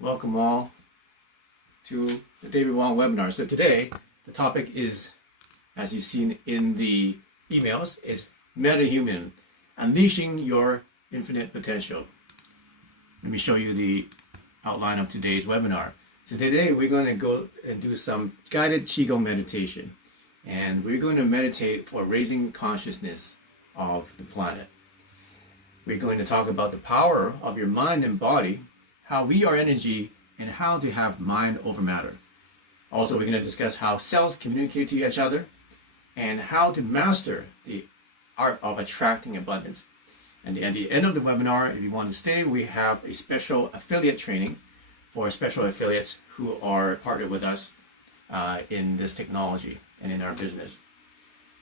Welcome all to the David Wong webinar. So today, the topic is, as you've seen in the emails, is Metahuman, unleashing your infinite potential. Let me show you the outline of today's webinar. So today we're going to go and do some guided Qigong meditation. And we're going to meditate for raising consciousness of the planet. We're going to talk about the power of your mind and body, how we are energy, and how to have mind over matter. Also, we're going to discuss how cells communicate to each other and how to master the art of attracting abundance. And at the end of the webinar, if you want to stay, we have a special affiliate training for special affiliates who are partnered with us in this technology and in our business.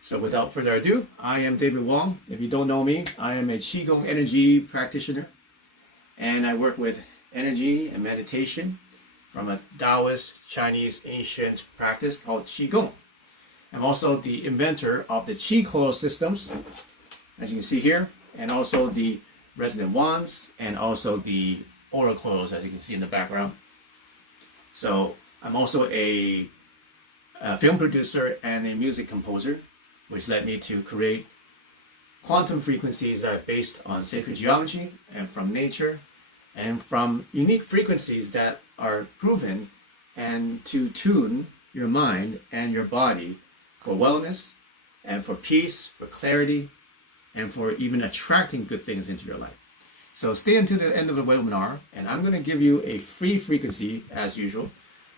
So without further ado, I am David Wong. If you don't know me, I am a Qigong energy practitioner, and I work with energy and meditation from a Taoist Chinese ancient practice called Qigong. I'm also the inventor of the Qi coil systems, as you can see here, and also the Resonant wands, and also the aura coils, as you can see in the background. So I'm also a film producer and a music composer, which led me to create quantum frequencies that are based on sacred geometry and from nature, and from unique frequencies that are proven and to tune your mind and your body for wellness and for peace, for clarity, and for even attracting good things into your life. So stay until the end of the webinar, and I'm going to give you a free frequency as usual.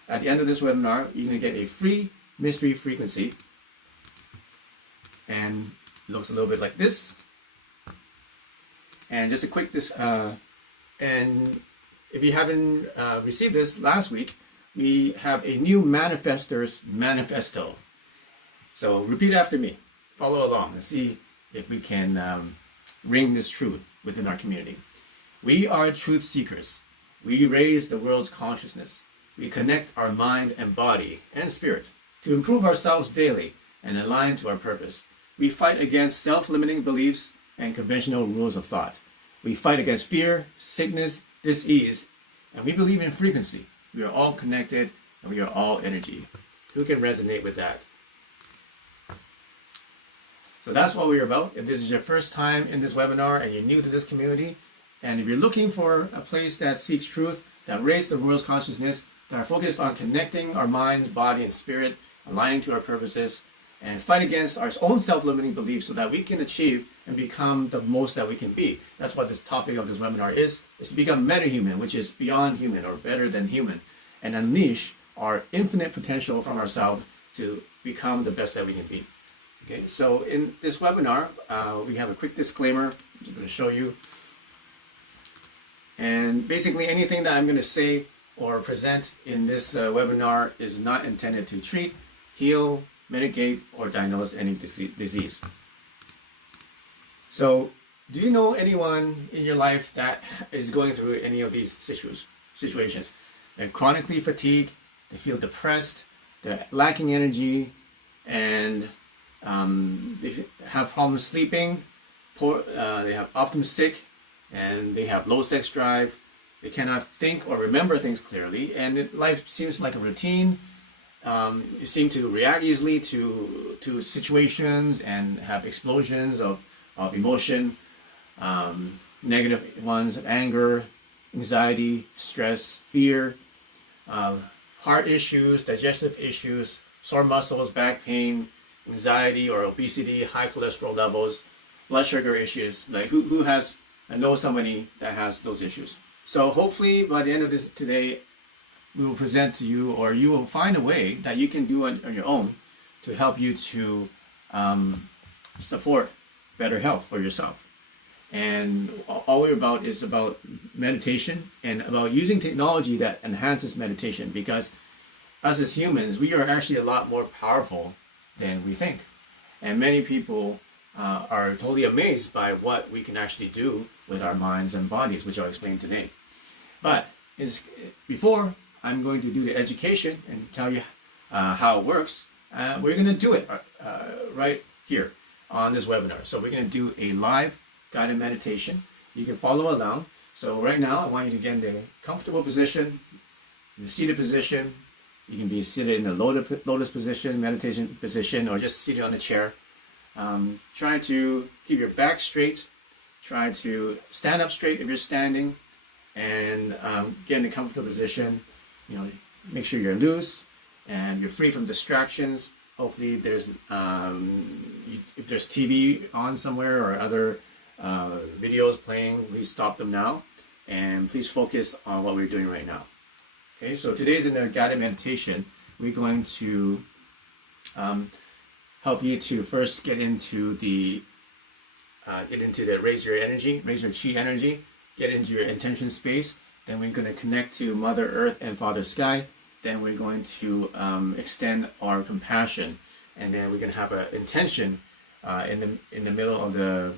At the end of this webinar, you're going to get a free mystery frequency, and it looks a little bit like this. And just a quick and if you haven't received this last week, we have a new manifestors manifesto. So repeat after me, follow along and see if we can ring this truth within our community. We are truth seekers. We raise the world's consciousness. We connect our mind and body and spirit to improve ourselves daily and align to our purpose. We fight against self-limiting beliefs and conventional rules of thought. We fight against fear, sickness, dis-ease, and we believe in frequency. We are all connected and we are all energy. Who can resonate with that? So that's what we're about. If this is your first time in this webinar and you're new to this community, and if you're looking for a place that seeks truth, that raises the world's consciousness, that are focused on connecting our minds, body, and spirit, aligning to our purposes, and fight against our own self-limiting beliefs so that we can achieve and become the most that we can be. That's what this topic of this webinar is to become metahuman, which is beyond human or better than human, and unleash our infinite potential from ourselves to become the best that we can be. Okay, so in this webinar, we have a quick disclaimer I'm going to show you. And basically anything that I'm going to say or present in this webinar is not intended to treat, heal, mitigate, or diagnose any disease. So, do you know anyone in your life that is going through any of these situations? They're chronically fatigued, they feel depressed, they're lacking energy, and they have problems sleeping, they have often sick, and they have low sex drive, they cannot think or remember things clearly, and life seems like a routine. You seem to react easily to situations and have explosions of emotion, negative ones of anger, anxiety, stress, fear, heart issues, digestive issues, sore muscles, back pain, anxiety or obesity, high cholesterol levels, blood sugar issues. Like who has, I know somebody that has those issues. So hopefully by the end of this today, we will present to you, or you will find a way that you can do on your own to help you to support better health for yourself. And all we're about is about meditation and about using technology that enhances meditation, because us as humans, we are actually a lot more powerful than we think. And many people are totally amazed by what we can actually do with our minds and bodies, which I'll explain today. But before I'm going to do the education and tell you how it works, we're going to do it right here on this webinar. So we're going to do a live guided meditation. You can follow along. So right now, I want you to get in a comfortable position, in a seated position. You can be seated in a lotus position, meditation position, or just seated on a chair. Try to keep your back straight. Try to stand up straight if you're standing, and get in a comfortable position. You know, make sure you're loose and you're free from distractions. Hopefully, there's if there's TV on somewhere or other videos playing, please stop them now, and please focus on what we're doing right now. Okay, so today's in a guided meditation. We're going to help you to first get into the raise your energy, raise your chi energy, get into your intention space. Then we're going to connect to Mother Earth and Father Sky. Then we're going to extend our compassion, and then we're going to have an intention in the middle of the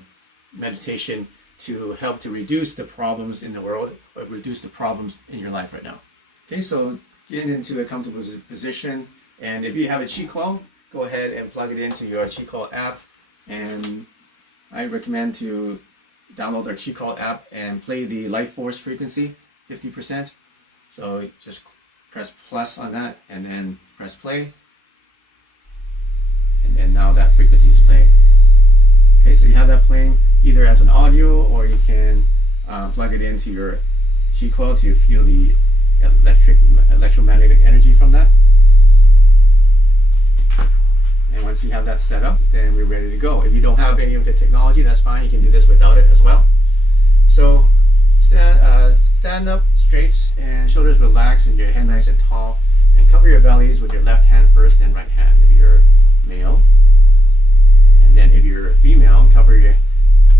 meditation to help to reduce the problems in the world, or reduce the problems in your life right now. Okay, so get into a comfortable position, and if you have a Chi Coil, go ahead and plug it into your Chi Coil app, and I recommend to download our Chi Coil app and play the life force frequency 50%. So just press plus on that and then press play, and then now that frequency is playing. Okay, so you have that playing either as an audio, or you can plug it into your Chi Coil to feel the electromagnetic energy from that. And once you have that set up, then we're ready to go. If you don't have any of the technology, that's fine. You can do this without it as well. So stand up straight and shoulders relaxed and your head nice and tall, and cover your bellies with your left hand first, then right hand if you're male. And then if you're female, cover your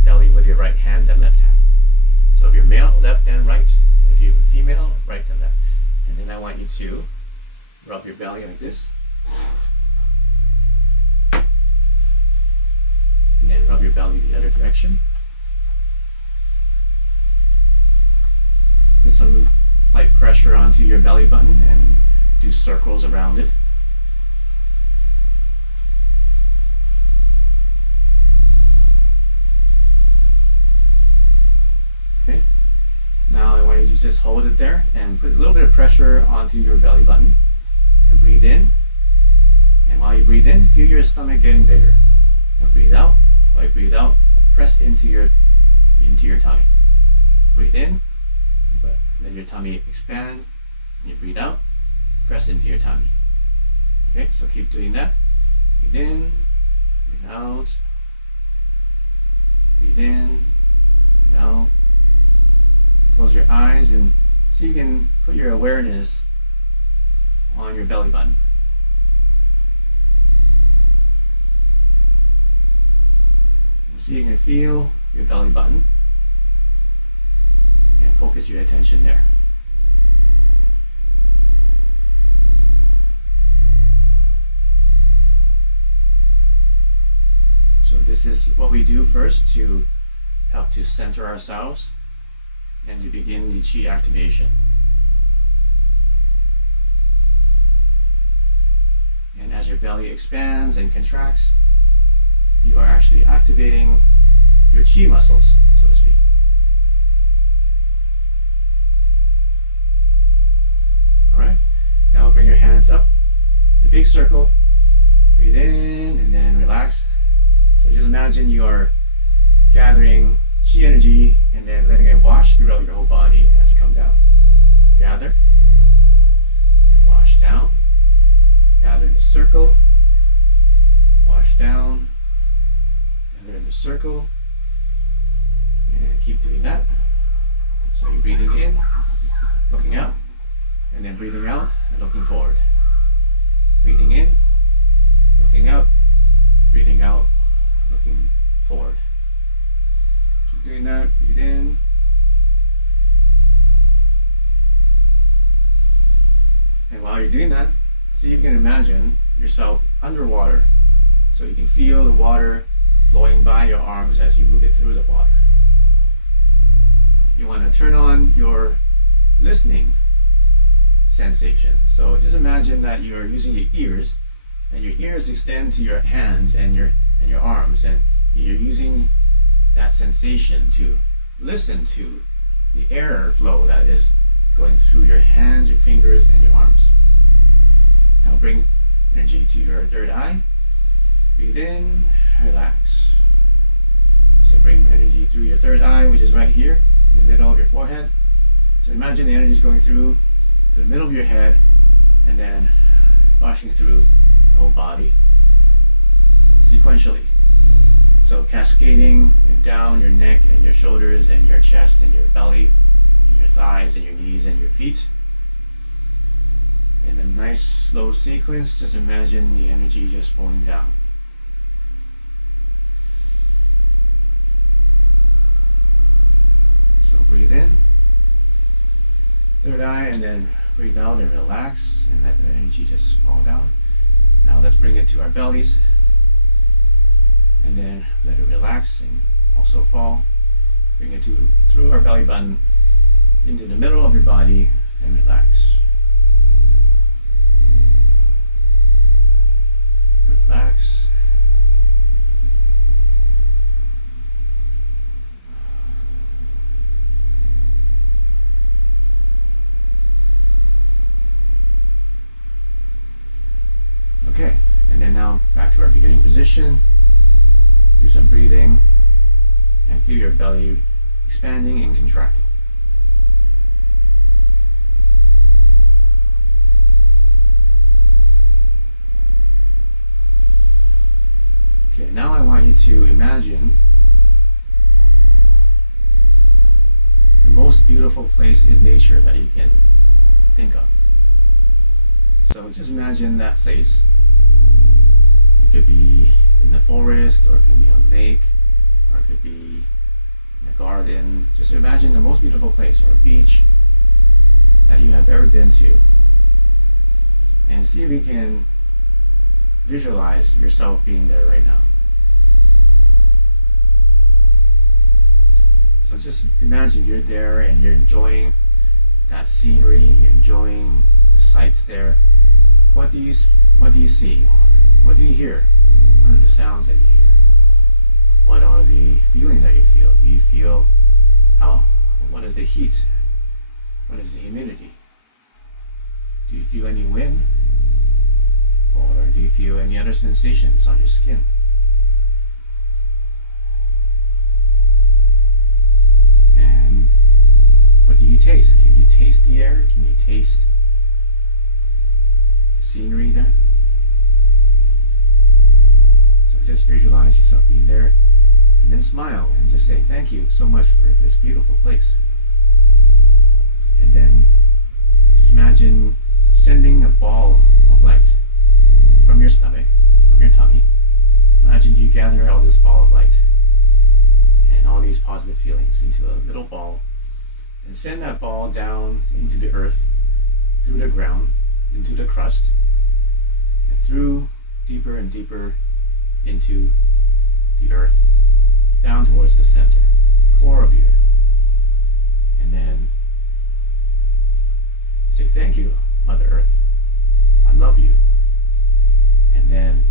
belly with your right hand, then left hand. So if you're male, left then right. If you're female, right then left. And then I want you to rub your belly like this. And then rub your belly the other direction. Put some light pressure onto your belly button and do circles around it. Okay. Now I want you to just hold it there and put a little bit of pressure onto your belly button and breathe in. And while you breathe in, feel your stomach getting bigger. And breathe out. While you breathe out, press into your tummy. Breathe in, let your tummy expand. And you breathe out, press into your tummy. Okay, so keep doing that. Breathe in, breathe out. Breathe in, breathe out. Close your eyes and see if you can put your awareness on your belly button. So you can feel your belly button and focus your attention there. So this is what we do first to help to center ourselves and to begin the chi activation. And as your belly expands and contracts, you are actually activating your chi muscles, so to speak. All right, now bring your hands up in a big circle. Breathe in and then relax. So just imagine you are gathering chi energy and then letting it wash throughout your whole body as you come down. Gather and wash down. Gather in a circle. Wash down. Gather in a circle. And keep doing that. So you're breathing in, looking out, and then breathing out and looking forward. Breathing in, looking out, breathing out, looking forward. Keep doing that. Breathe in. And while you're doing that, see if you can imagine yourself underwater. So you can feel the water flowing by your arms as you move it through the water. You want to turn on your listening sensation. So just imagine that you're using your ears, and your ears extend to your hands and your arms, and you're using that sensation to listen to the air flow that is going through your hands, your fingers, and your arms. Now bring energy to your third eye. Breathe in, relax. So bring energy through your third eye, which is right here in the middle of your forehead. So imagine the energy is going through to the middle of your head and then washing through the whole body sequentially. So cascading down your neck and your shoulders and your chest and your belly and your thighs and your knees and your feet. In a nice slow sequence, just imagine the energy just flowing down. So breathe in, third eye, and then breathe out and relax and let the energy just fall down. Now let's bring it to our bellies and then let it relax and also fall. Bring it through our belly button into the middle of your body and relax. Relax. Okay, and then now back to our beginning position. Do some breathing and feel your belly expanding and contracting. Okay, now I want you to imagine the most beautiful place in nature that you can think of. So just imagine that place. It could be in the forest, or it could be on a lake, or it could be in a garden. Just imagine the most beautiful place, or a beach that you have ever been to. And see if you can visualize yourself being there right now. So just imagine you're there and you're enjoying that scenery, you're enjoying the sights there. What do you see? What do you hear? What are the sounds that you hear? What are the feelings that you feel? Do you feel what is the heat? What is the humidity? Do you feel any wind? Or do you feel any other sensations on your skin? And what do you taste? Can you taste the air? Can you taste the scenery there? So just visualize yourself being there and then smile and just say thank you so much for this beautiful place. And then just imagine sending a ball of light from your stomach, from your tummy. Imagine you gather all this ball of light and all these positive feelings into a little ball and send that ball down into the earth, through the ground, into the crust, and through deeper and deeper into the earth, down towards the center, the core of the earth. And then say, thank you, Mother Earth. I love you. And then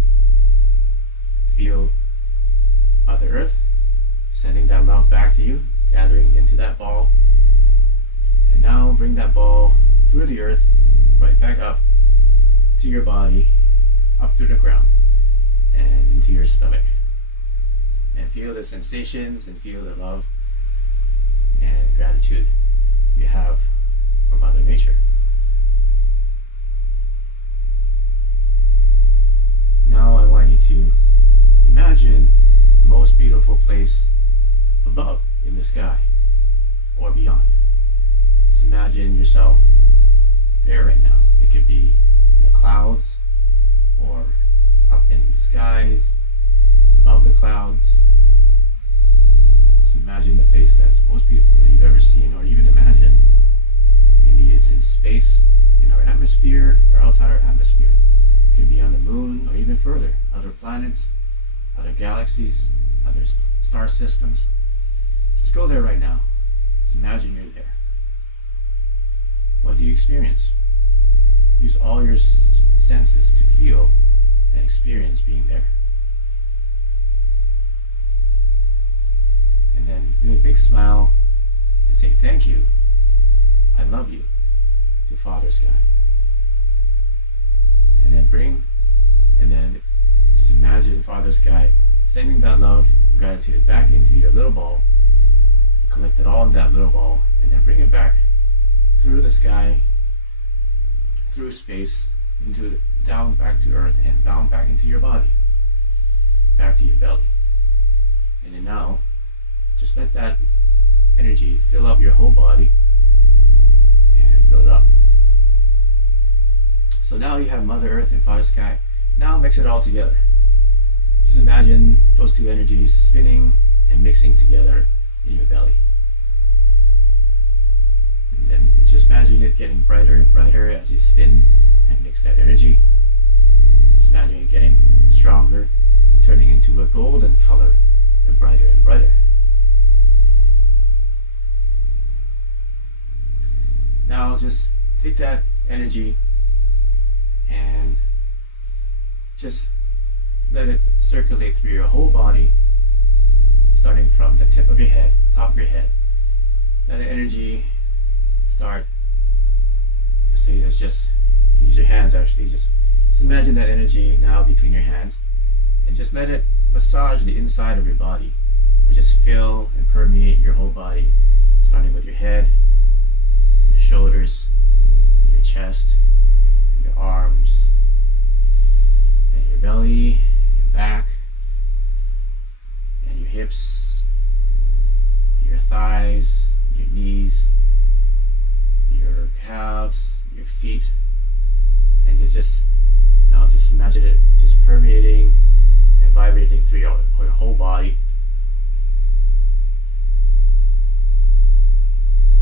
feel Mother Earth sending that love back to you, gathering into that ball. And now bring that ball through the earth, right back up to your body, up through the ground, and into your stomach. And feel the sensations and feel the love and gratitude you have for Mother Nature. Now I want you to imagine the most beautiful place above in the sky or beyond. Just imagine yourself there right now. It could be in the clouds or up in the skies, above the clouds. Just imagine the place that's most beautiful that you've ever seen or even imagined. Maybe it's in space, in our atmosphere, or outside our atmosphere. It could be on the moon or even further, other planets, other galaxies, other star systems. Just go there right now. Just imagine you're there. What do you experience? Use all your senses to feel and experience being there. And then do a big smile and and say thank you, I love you, to Father Sky. And then just imagine Father Sky sending that love and gratitude back into your little ball. You collect it all in that little ball, and then bring it back through the sky, through space, down back to Earth, and down back into your body, back to your belly. And then now, just let that energy fill up your whole body and fill it up. So now you have Mother Earth and Father Sky. Now mix it all together. Just imagine those two energies spinning and mixing together in your belly. And then just imagine it getting brighter and brighter as you spin and mix that energy. Just imagine it getting stronger and turning into a golden color and brighter and brighter. Now just take that energy and just let it circulate through your whole body, starting from the tip of your head, top of your head. Let the energy start, just use your hands actually, just imagine that energy now between your hands, and just let it massage the inside of your body, or just fill and permeate your whole body, starting with your head, your shoulders, your chest, and your arms, and your belly, your back, and your hips, and your thighs, and your knees, your calves, your feet, and now just imagine it just permeating and vibrating through your whole body.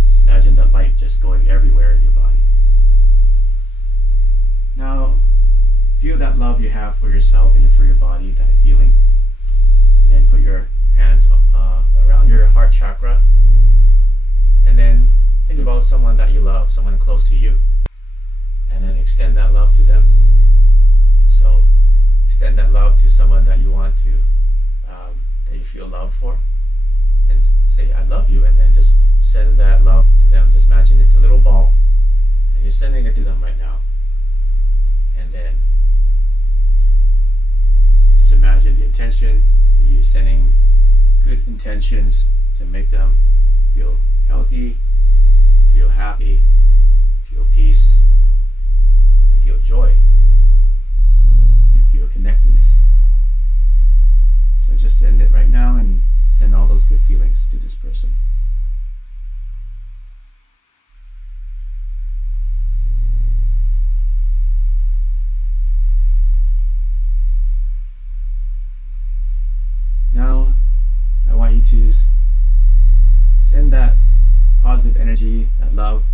Just imagine that light just going everywhere in your body. Now feel that love you have for yourself and for your body, that feeling, and then put your hands around your heart chakra, and then think about someone that you love, someone close to you, and then extend that love to them. So extend that love to someone that you want to, that you feel love for, and say, I love you, and then just send that love to them. Just imagine it's a little ball, and you're sending it to them right now. And then just imagine the intention, you're sending good intentions to make them feel healthy, feel happy, feel peace, and feel joy, and feel connectedness. So just send it right now and send all those good feelings to this person. Now I want you to send that positive energy, that love,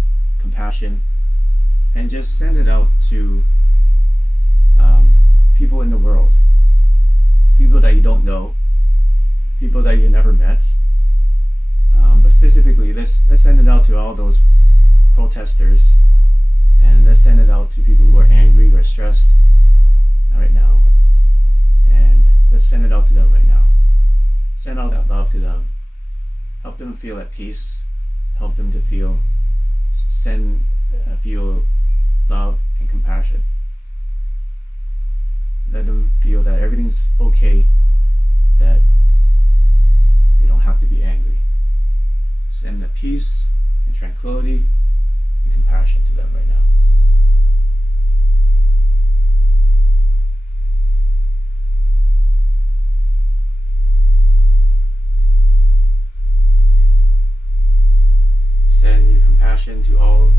compassion, and just send it out to people in the world, people that you don't know, people that you never met, but specifically let's send it out to all those protesters, and let's send it out to people who are angry or stressed right now, and let's send it out to them right now. Send all that love to them, help them feel at peace, help them to feel love and compassion. Let them feel that everything's okay, that they don't have to be angry. Send the peace and tranquility and compassion to them right now. Send your compassion to all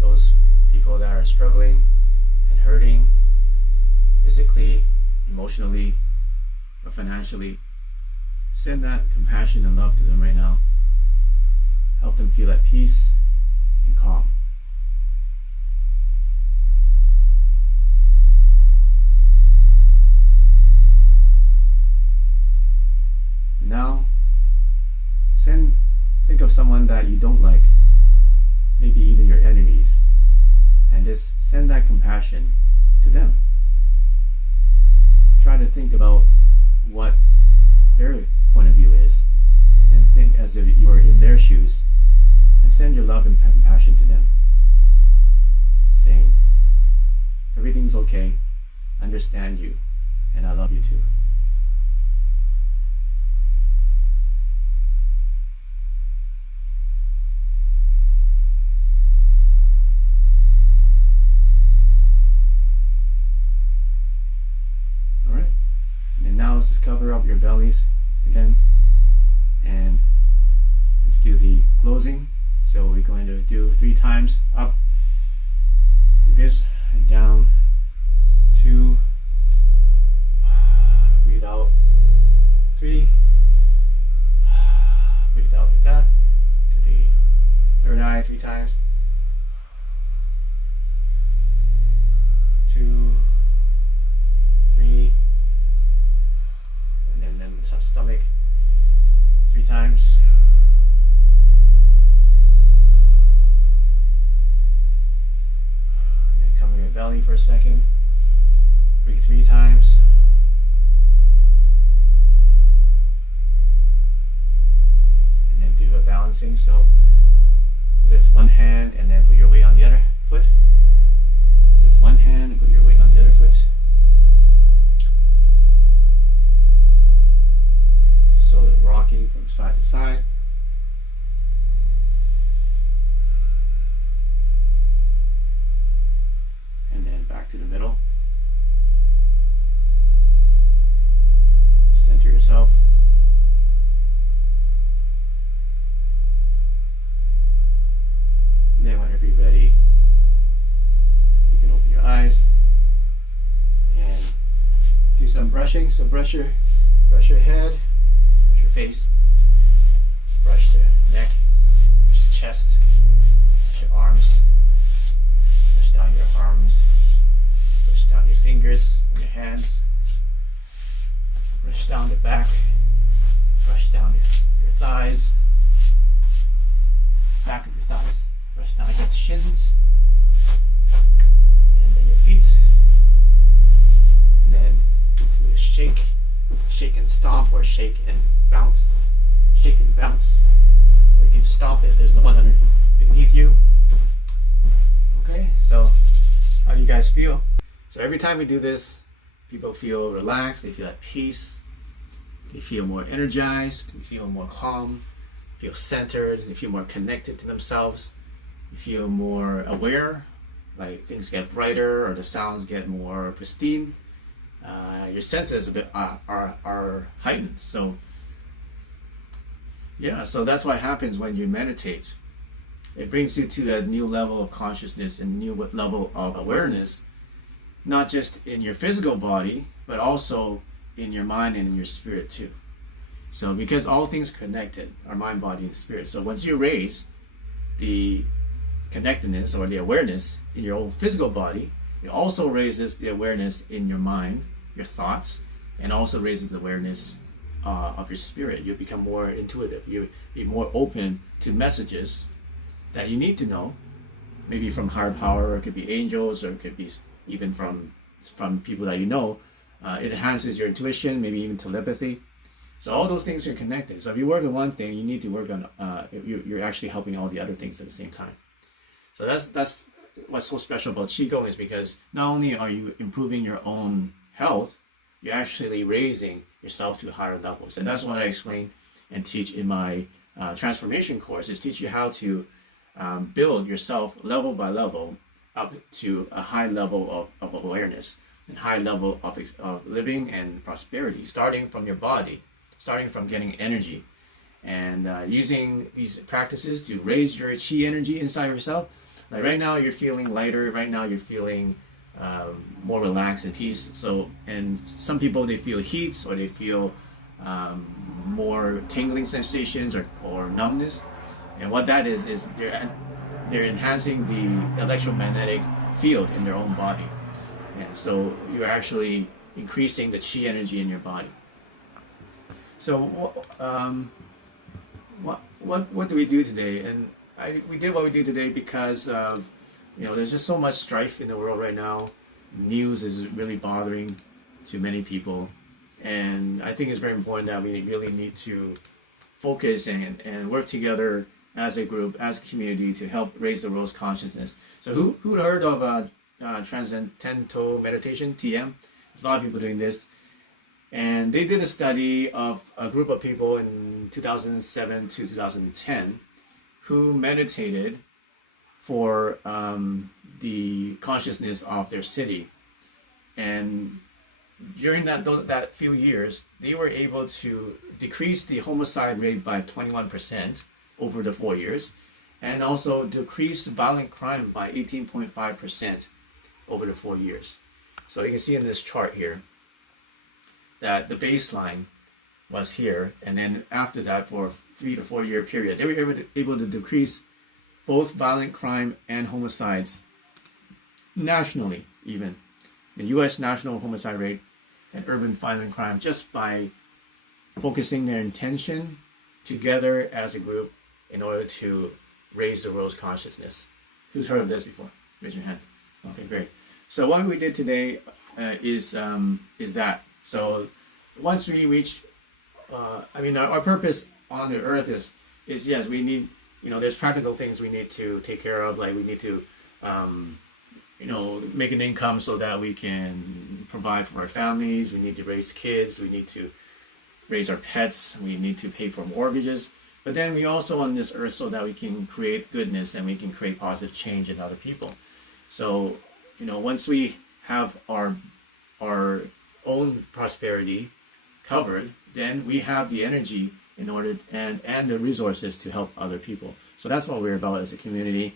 those people that are struggling and hurting, physically, emotionally, or financially. Send that compassion and love to them right now. Help them feel at peace and calm. And now, think of someone that you don't like, maybe even your enemies, and just send that compassion to them. Try to think about what their point of view is, and think as if you were in their shoes, and send your love and compassion to them, saying, everything's okay, I understand you, and I love you too. Alright, and then now let's just cover up your bellies again, and let's do the closing. So we're going to do 3 times up, like this, and down, 2, breathe out, 3, breathe out like that, to the third eye 3 times, 2, 3, and then stomach 3 times. Cover your belly for a second. Breathe 3 times. And then do a balancing. So lift one hand and then put your weight on the other foot. Lift one hand and put your weight on the other foot. So rocking from side to side. And then back to the middle. Center yourself. And then whenever you're ready, you can open your eyes and do some brushing. So brush your head, brush your face, brush the neck, brush the chest, brush your arms. Brush down your arms, brush down your fingers and your hands, brush down the back, brush down your thighs, back of your thighs, brush down your shins, and then your feet, and then do a shake and stomp, or shake and bounce, or you can stomp it, there's no one underneath you. Okay, so how do you guys feel? So every time we do this, people feel relaxed, they feel at peace, they feel more energized, they feel more calm, feel centered, they feel more connected to themselves, they feel more aware, like things get brighter or the sounds get more pristine. Your senses are heightened. So yeah, so that's what happens when you meditate. It brings you to a new level of consciousness and new level of awareness, not just in your physical body, but also in your mind and in your spirit too. So because all things connected, our mind, body, and spirit. So once you raise the connectedness or the awareness in your own physical body, it also raises the awareness in your mind, your thoughts, and also raises the awareness of your spirit. You become more intuitive. You be more open to messages that you need to know, maybe from higher power, or it could be angels, or it could be even from people that you know. It enhances your intuition, maybe even telepathy. So all those things are connected. So if you work on one thing, you need to work on, you're actually helping all the other things at the same time. So that's what's so special about Qigong, is because not only are you improving your own health, you're actually raising yourself to higher levels. And that's what I explain and teach in my transformation course, is teach you how to build yourself level by level up to a high level of awareness and high level of living and prosperity, starting from your body, starting from getting energy, and using these practices to raise your chi energy inside yourself. Like right now you're feeling lighter, right now you're feeling more relaxed and peace. So, and some people, they feel heat, or they feel more tingling sensations or numbness. And what that is they're enhancing the electromagnetic field in their own body. And so you're actually increasing the chi energy in your body. So what do we do today? And we did what we did today because there's just so much strife in the world right now. News is really bothering to many people, and I think it's very important that we really need to focus and work together as a group, as a community, to help raise the world's consciousness. So who heard of transcendental meditation, TM? There's a lot of people doing this. And they did a study of a group of people in 2007 to 2010 who meditated for the consciousness of their city. And during that few years, they were able to decrease the homicide rate by 21% over the 4 years, and also decrease violent crime by 18.5% over the 4 years. So you can see in this chart here that the baseline was here, and then after that, for a 3 to 4 year period, they were able to decrease both violent crime and homicides nationally. Even the U.S. national homicide rate and urban violent crime, just by focusing their intention together as a group in order to raise the world's consciousness. Who's heard of this before? Raise your hand. Okay, great. So what we did today is that. So once we reach, our purpose on the earth is yes, we need, there's practical things we need to take care of, like we need to, make an income so that we can provide for our families. We need to raise kids. We need to raise our pets. We need to pay for mortgages. But then we also on this earth so that we can create goodness and we can create positive change in other people. So, once we have our own prosperity covered, then we have the energy in order and the resources to help other people. So that's what we're about as a community.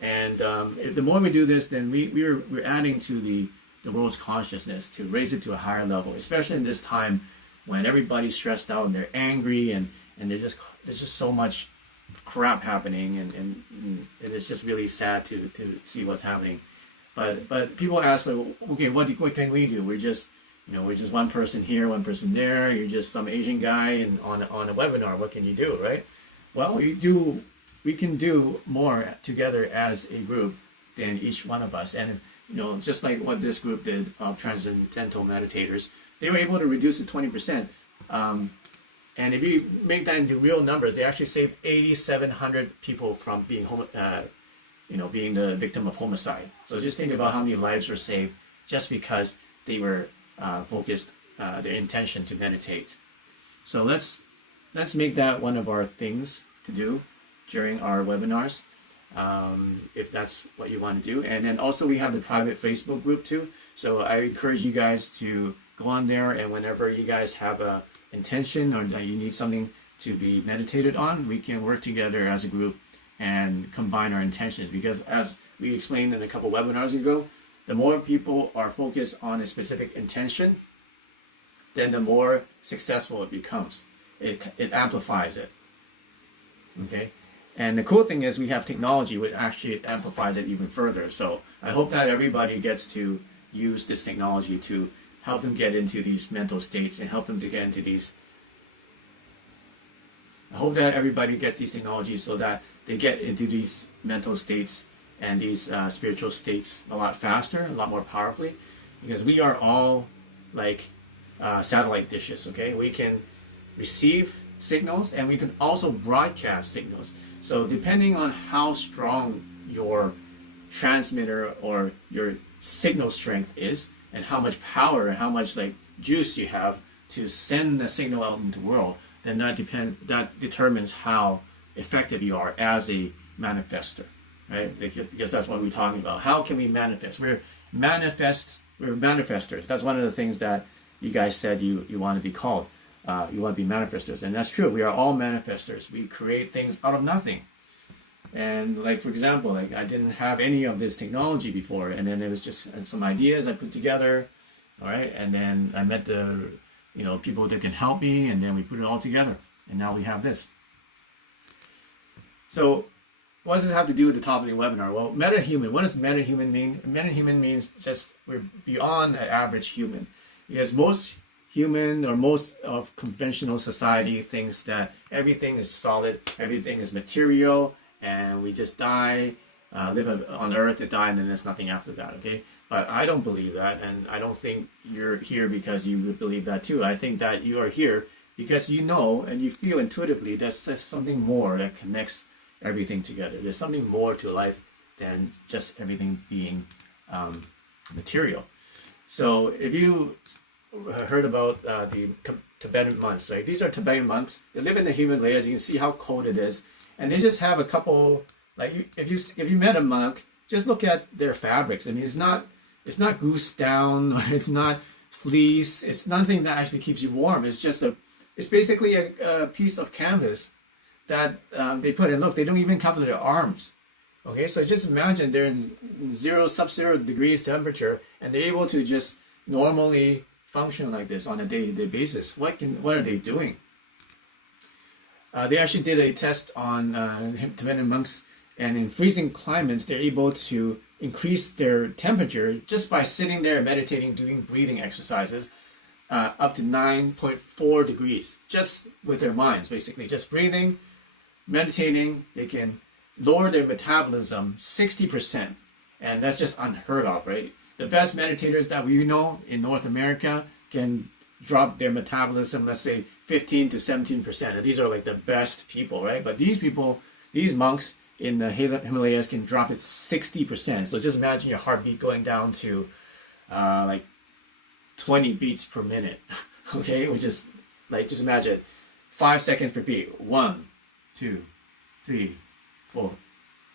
And the more we do this, then we're adding to the world's consciousness to raise it to a higher level, especially in this time when everybody's stressed out and they're angry and there's just so much crap happening and it's just really sad to see what's happening. But people ask, like, okay, what can we do? We're just one person here, one person there. You're just some Asian guy and on a webinar. What can you do, right? Well, we can do more together as a group than each one of us. And just like what this group did of transcendental meditators, they were able to reduce it 20%. And if you make that into real numbers, they actually saved 8,700 people from being being the victim of homicide. So just think about how many lives were saved just because they were focused their intention to meditate. So let's make that one of our things to do during our webinars, if that's what you want to do. And then also we have the private Facebook group too. So I encourage you guys to go on there, and whenever you guys have a intention or that you need something to be meditated on, we can work together as a group and combine our intentions. Because as we explained in a couple webinars ago, the more people are focused on a specific intention, then the more successful it becomes. It amplifies it. Okay? And the cool thing is we have technology which actually amplifies it even further. So I hope that everybody gets to use this technology to help them get into these mental states and help them to get into these. I hope that everybody gets these technologies so that they get into these mental states and these spiritual states a lot faster, a lot more powerfully, because we are all like satellite dishes, okay? We can receive signals and we can also broadcast signals. So depending on how strong your transmitter or your signal strength is and how much power and how much like juice you have to send the signal out into the world, then that determines how effective you are as a manifester, right? Because that's what we're talking about. How can we manifest? We're manifestors. That's one of the things that you guys said you want to be called. You want to be manifestors, and that's true. We are all manifestors. We create things out of nothing. And like, for example, like I didn't have any of this technology before, and then it was just some ideas I put together, all right? And then I met the people that can help me, and then we put it all together, and now we have this. So what does this have to do with the topic of the webinar? Well, metahuman. What does metahuman mean? Metahuman means just we're beyond an average human, because most human or most of conventional society thinks that everything is solid, everything is material, and we just die, live on earth and die, and then there's nothing after that, okay? But I don't believe that, and I don't think you're here because you would believe that too. I think that you are here because you know and you feel intuitively there's something more that connects everything together. There's something more to life than just everything being material. So if you heard about the Tibetan monks, right? These are Tibetan monks. They live in the Himalayas. You can see how cold it is, and they just have a couple. Like if you met a monk, just look at their fabrics. I mean, it's not goose down, or it's not fleece. It's nothing that actually keeps you warm. It's basically a piece of canvas that they put in. Look, they don't even cover their arms. Okay, so just imagine they're in sub-zero degrees temperature, and they're able to just normally function like this on a day-to-day basis. What are they doing? They actually did a test on Tibetan monks, and in freezing climates, they're able to increase their temperature just by sitting there meditating, doing breathing exercises, up to 9.4 degrees, just with their minds, basically. Just breathing, meditating, they can lower their metabolism 60%. And that's just unheard of, right? The best meditators that we know in North America can drop their metabolism, let's say 15 to 17%. And these are like the best people, right? But these people, these monks in the Himalayas can drop it 60%. So just imagine your heartbeat going down to like 20 beats per minute, okay? Which is like, just imagine 5 seconds per beat. 1, 2, 3, 4,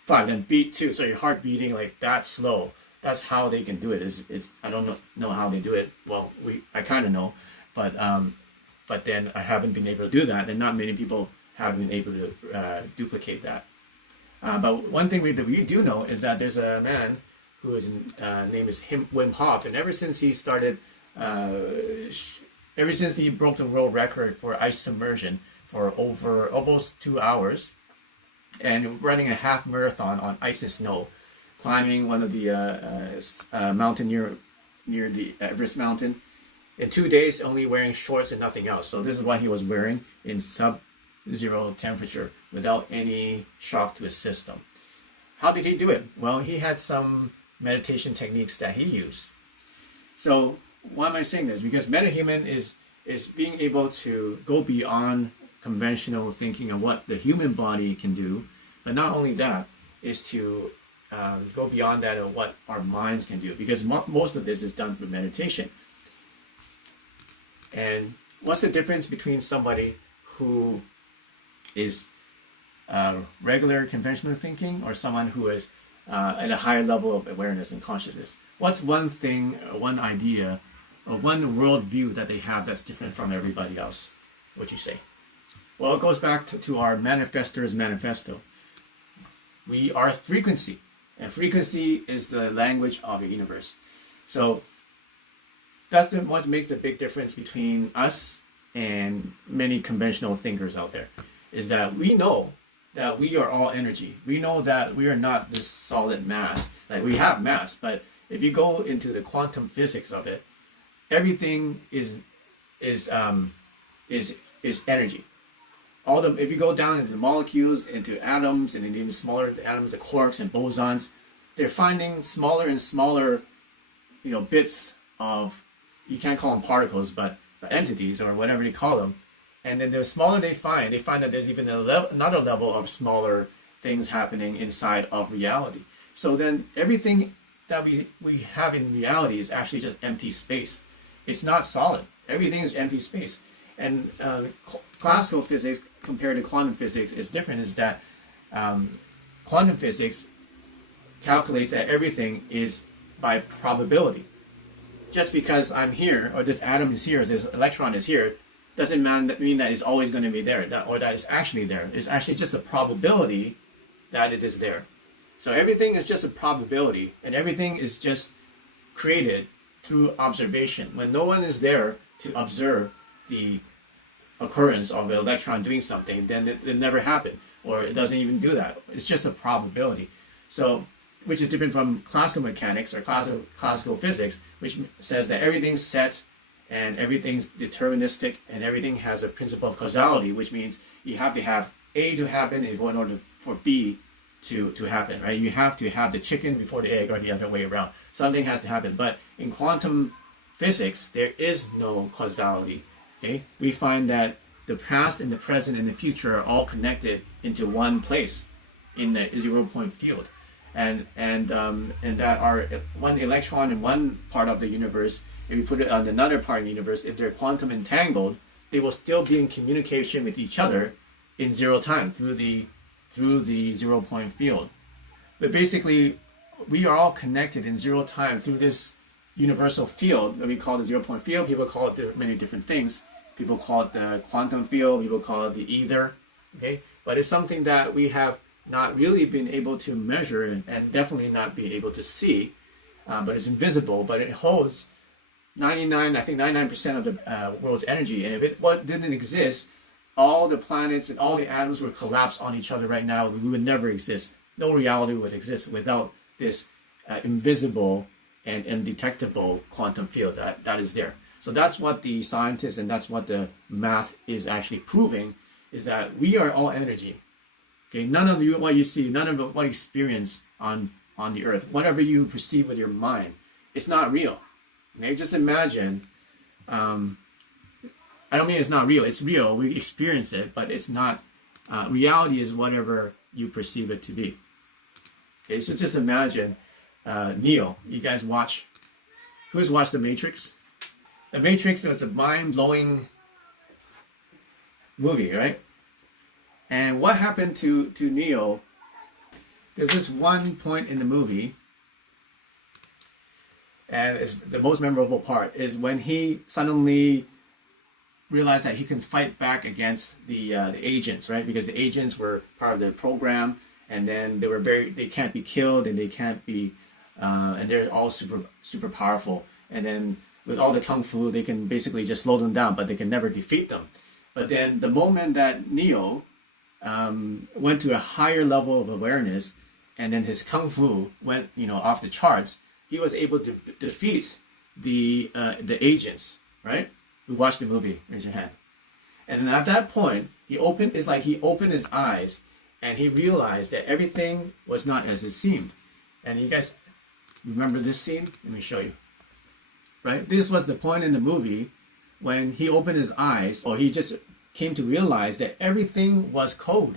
5, then beat 2. So your heart beating like that slow. That's how they can do it. It's I don't know how they do it. Well, I kind of know, but then I haven't been able to do that, and not many people have been able to duplicate that. But one thing that we do know is that there's a man who is name is Wim Hof, and ever since he started, ever since he broke the world record for ice submersion for over almost 2 hours, and running a half marathon on ice and snow, climbing one of the mountain near the Everest mountain in 2 days, only wearing shorts and nothing else. So this is what he was wearing in sub-zero temperature without any shock to his system. How did he do it? Well, he had some meditation techniques that he used. So why am I saying this? Because metahuman is being able to go beyond conventional thinking of what the human body can do, but not only that, is to go beyond that of what our minds can do, because most of this is done through meditation. And what's the difference between somebody who is regular conventional thinking or someone who is at a higher level of awareness and consciousness? What's one thing, or one idea, or one worldview that they have that's different from everybody else, would you say? Well, it goes back to our manifestor's manifesto. We are frequency, and frequency is the language of the universe. So that's what makes the big difference between us and many conventional thinkers out there, is that we know that we are all energy. We know that we are not this solid mass. Like, we have mass, but if you go into the quantum physics of it, everything is energy. If you go down into the molecules, into atoms, and even smaller atoms, the quarks and bosons, they're finding smaller and smaller, bits of, you can't call them particles, but entities or whatever you call them. And then the smaller they find that there's even another level of smaller things happening inside of reality. So then everything that we have in reality is actually just empty space. It's not solid. Everything is empty space. And classical physics compared to quantum physics is different, is that quantum physics calculates that everything is by probability. Just because I'm here, or this atom is here, or this electron is here, doesn't mean that it's always going to be there, or that it's actually there. It's actually just a probability that it is there. So everything is just a probability, and everything is just created through observation. When no one is there to observe the occurrence of an electron doing something, then it never happened, or it doesn't even do that. It's just a probability. So, which is different from classical mechanics or classical physics, which says that everything's set and everything's deterministic and everything has a principle of causality, which means you have to have A to happen in order for B to happen, right? You have to have the chicken before the egg, or the other way around. Something has to happen. But in quantum physics, there is no causality. Okay, we find that the past and the present and the future are all connected into one place. in the 0-point field, and that are one electron in one part of the universe. If you put it on another part of the universe, if they're quantum entangled, they will still be in communication with each other in zero time through the 0-point field. But basically, we are all connected in zero time through this universal field that we call the 0-point field. People call it many different things. People call it the quantum field. People call it the ether. Okay, but it's something that we have not really been able to measure and definitely not be able to see. But it's invisible. But it holds 99% of the world's energy. And if it didn't exist, all the planets and all the atoms would collapse on each other right now. We would never exist. No reality would exist without this invisible and undetectable quantum field that is there. So that's what the scientists and that's what the math is actually proving, is that we are all energy. Okay, none of what you see, none of what you experience on the earth, whatever you perceive with your mind, it's not real. Okay, just imagine. I don't mean it's not real. It's real. We experience it, but it's not. Reality is whatever you perceive it to be. Okay, so just imagine Neo. You guys watch? Who's watched The Matrix? The Matrix was a mind-blowing movie, right? And what happened to Neo? There's this one point in the movie, and it's the most memorable part, is when he suddenly realized that he can fight back against the agents, right? Because the agents were part of the program, and then they can't be killed, and they can't be, and they're all super powerful. And then with all the kung fu, they can basically just slow them down, but they can never defeat them. But then the moment that Neo went to a higher level of awareness, and then his kung fu went, off the charts, he was able to defeat the agents, right? Who watched the movie? Raise your hand. And at that point, he opened his eyes, and he realized that everything was not as it seemed. And you guys remember this scene? Let me show you. Right? This was the point in the movie when he opened his eyes, or he just came to realize that everything was code.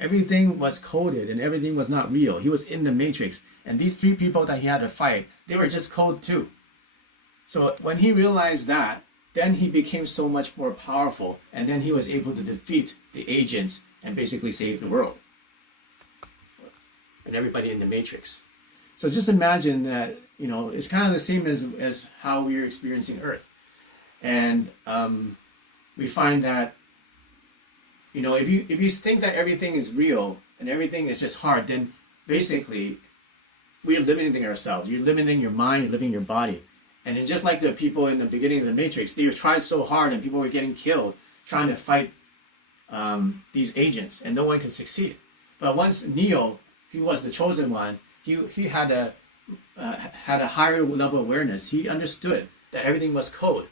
Everything was coded, and everything was not real. He was in the Matrix, and these three people that he had to fight, they were just code too. So when he realized that, then he became so much more powerful, and then he was able to defeat the agents and basically save the world and everybody in the Matrix. So just imagine that, it's kind of the same as how we're experiencing Earth. And we find that, if you think that everything is real and everything is just hard, then basically we're limiting ourselves. You're limiting your mind, you're limiting your body. And then just like the people in the beginning of the Matrix, they tried so hard and people were getting killed trying to fight these agents, and no one could succeed. But once Neo, he was the chosen one, he had a higher level of awareness. He understood that everything was code.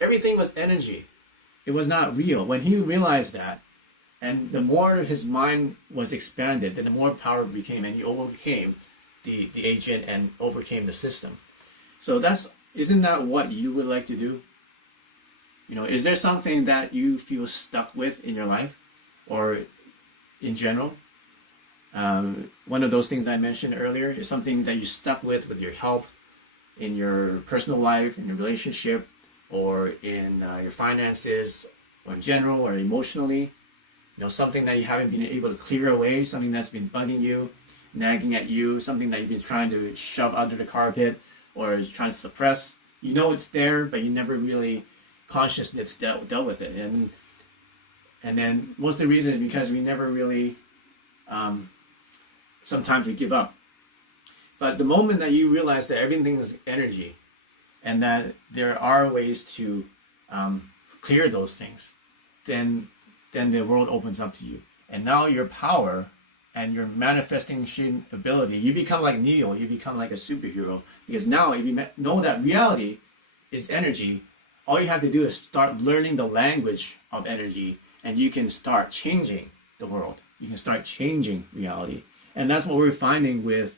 Everything was energy. It was not real. When he realized that, and the more his mind was expanded, then the more power it became, and he overcame the agent and overcame the system. So isn't that what you would like to do? Is there something that you feel stuck with in your life or in general? One of those things I mentioned earlier is something that you're stuck with your health, in your personal life, in your relationship, or in your finances, or in general, or emotionally. Something that you haven't been able to clear away, something that's been bugging you, nagging at you, something that you've been trying to shove under the carpet or trying to suppress. It's there, but you never really consciously dealt with it. And then what's the reason? Is because we never really, sometimes we give up. But the moment that you realize that everything is energy, and that there are ways to clear those things, then the world opens up to you. And now your power and your manifestation ability, you become like Neo, you become like a superhero. Because now if you know that reality is energy, all you have to do is start learning the language of energy, and you can start changing the world. You can start changing reality. And that's what we're finding with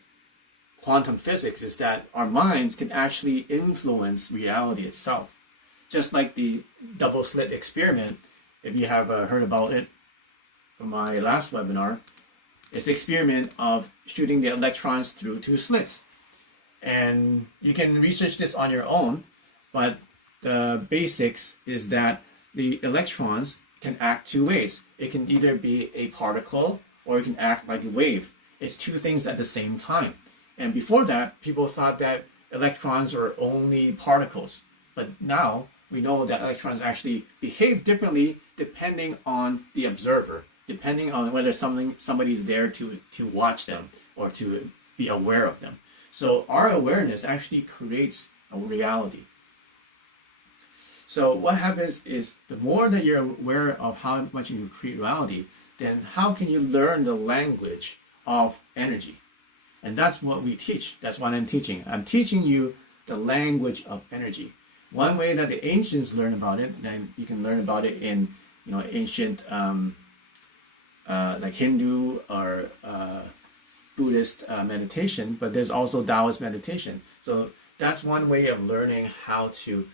quantum physics, is that our minds can actually influence reality itself. Just like the double slit experiment, if you have heard about it from my last webinar, It's the experiment of shooting the electrons through two slits. And you can research this on your own, but the basics is that the electrons can act two ways. It can either be a particle or it can act like a wave. It's two things at the same time. And before that, people thought that electrons are only particles. But now we know that electrons actually behave differently depending on the observer, depending on whether somebody's there to watch them or to be aware of them. So our awareness actually creates a reality. So what happens is the more that you're aware of how much you create reality, then how can you learn the language of energy? And that's what we teach. That's what I'm teaching. I'm teaching you the language of energy. One way that the ancients learn about it, then you can learn about it in ancient like Hindu or Buddhist meditation, but there's also Taoist meditation. So that's one way of learning how to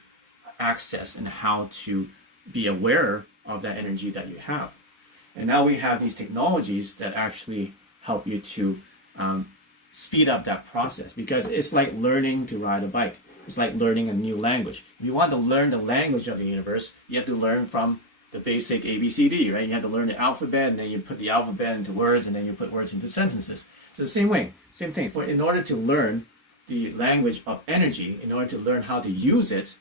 access and how to be aware of that energy that you have. And now we have these technologies that actually help you to speed up that process, because it's like learning to ride a bike. It's like learning a new language. If you want to learn the language of the universe, you have to learn from the basic ABCD, right? You have to learn the alphabet, and then you put the alphabet into words, and then you put words into sentences. So the same way, same thing. In order to learn the language of energy, in order to learn how to use it,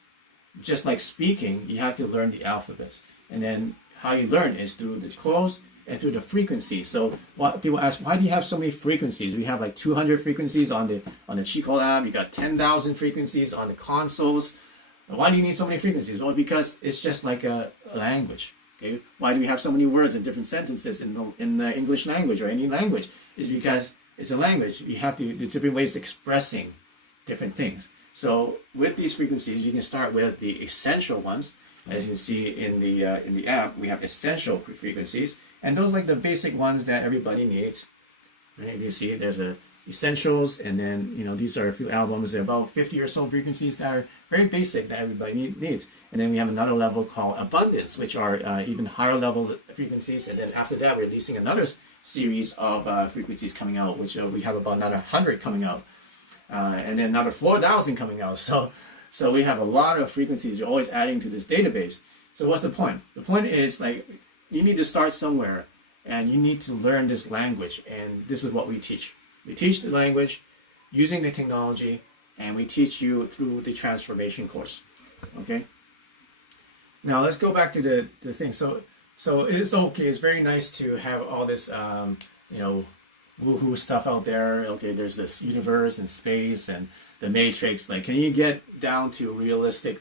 just like speaking, you have to learn the alphabets. And then how you learn is through the codes and through the frequencies. So what people ask, why do you have so many frequencies? We have like 200 frequencies on the Qigong app. You got 10,000 frequencies on the consoles. Why do you need so many frequencies? Well, because it's just like a language. Okay, why do we have so many words in different sentences in the English language or any language? It's because it's a language. You have to, there's different ways of expressing different things. So with these frequencies, you can start with the essential ones. As you can see in the app, we have essential frequencies, and those are like the basic ones that everybody needs. Right? You see, there's a essentials, and then these are a few albums. There are about 50 or so frequencies that are very basic that everybody needs. And then we have another level called abundance, which are even higher level frequencies. And then after that, we're releasing another series of frequencies coming out, which we have about another 100 coming out. And then another 4,000 coming out. So we have a lot of frequencies. You're always adding to this database. So what's the point? The point is, like, you need to start somewhere, and you need to learn this language. And this is what we teach. We teach the language using the technology, and we teach you through the transformation course. Okay. Now let's go back to the thing. So it's okay. It's very nice to have all this woohoo stuff out there. Okay, there's this universe and space and the matrix. Like, can you get down to realistic,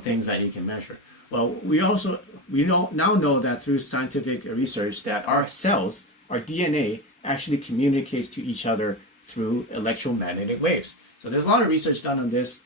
things that you can measure? Well, we now know that through scientific research that our cells, our DNA, actually communicates to each other through electromagnetic waves. So there's a lot of research done on this.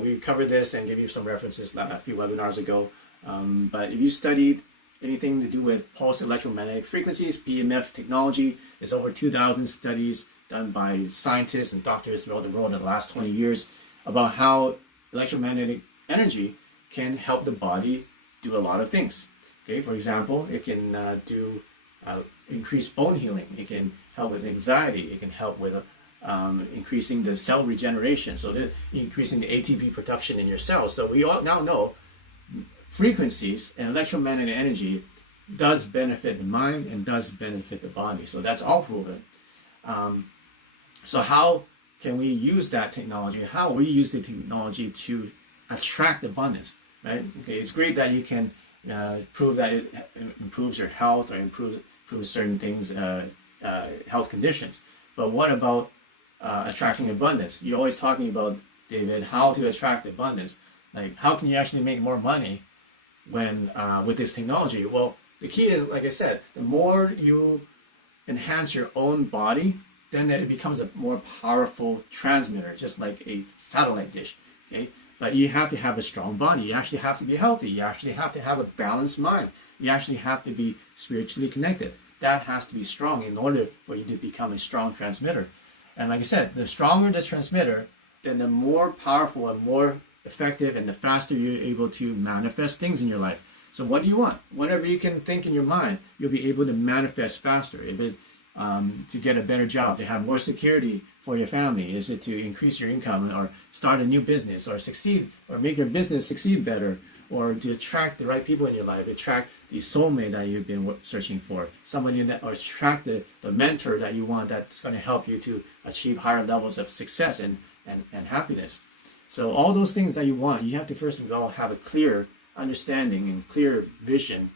We covered this and gave you some references a few webinars ago. But if you studied anything to do with pulse electromagnetic frequencies, PEMF technology, there's over 2,000 studies done by scientists and doctors throughout the world in the last 20 years about how electromagnetic energy can help the body do a lot of things. Okay, for example, it can increase bone healing. It can help with anxiety. It can help with increasing the cell regeneration, so increasing the ATP production in your cells. So we all now know frequencies and electromagnetic energy does benefit the mind and does benefit the body. So that's all proven. So how can we use that technology? How we use the technology to attract abundance, right? Okay, it's great that you can prove that it improves your health or improves certain things, health conditions. But what about attracting abundance? You're always talking about, David, how to attract abundance. Like, how can you actually make more money when with this technology? Well, the key is, like I said, the more you enhance your own body, then it becomes a more powerful transmitter, just like a satellite dish. Okay, but you have to have a strong body. You actually have to be healthy. You actually have to have a balanced mind. You actually have to be spiritually connected. That has to be strong in order for you to become a strong transmitter. And like I said, the stronger the transmitter, then the more powerful and more effective and the faster you're able to manifest things in your life. So what do you want? Whatever you can think in your mind, you'll be able to manifest faster. If to get a better job, to have more security for your family? Is it to increase your income or start a new business or succeed or make your business succeed better, or to attract the right people in your life, attract the soulmate that you've been searching for, somebody that, or attract the mentor that you want that's going to help you to achieve higher levels of success and happiness? So all those things that you want, you have to first of all have a clear understanding and clear vision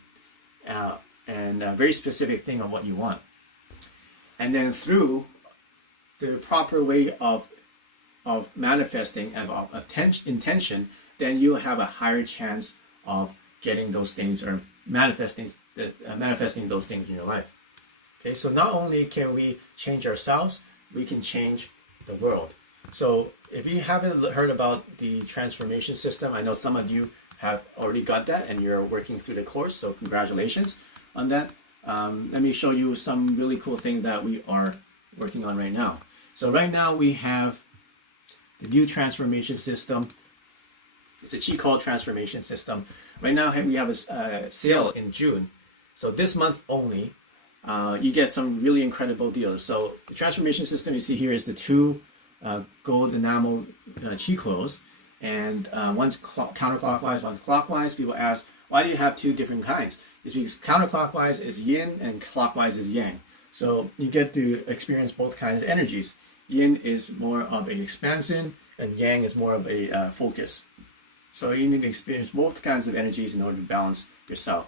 and a very specific thing on what you want. And then through the proper way of manifesting and of intention, then you'll have a higher chance of getting those things or manifesting those things in your life. Okay, so not only can we change ourselves, we can change the world. So if you haven't heard about the transformation system, I know some of you have already got that and you're working through the course, so congratulations on that. Let me show you some really cool thing that we are working on right now. So right now we have the new transformation system. It's a cheat code transformation system. Right now we have a sale in June. So this month only, you get some really incredible deals. So the transformation system you see here is the two gold enamel cheat codes, and one's counterclockwise, one's clockwise. People ask, why do you have two different kinds? It's because counterclockwise is yin and clockwise is yang. So you get to experience both kinds of energies. Yin is more of an expansion and yang is more of a focus. So you need to experience both kinds of energies in order to balance yourself.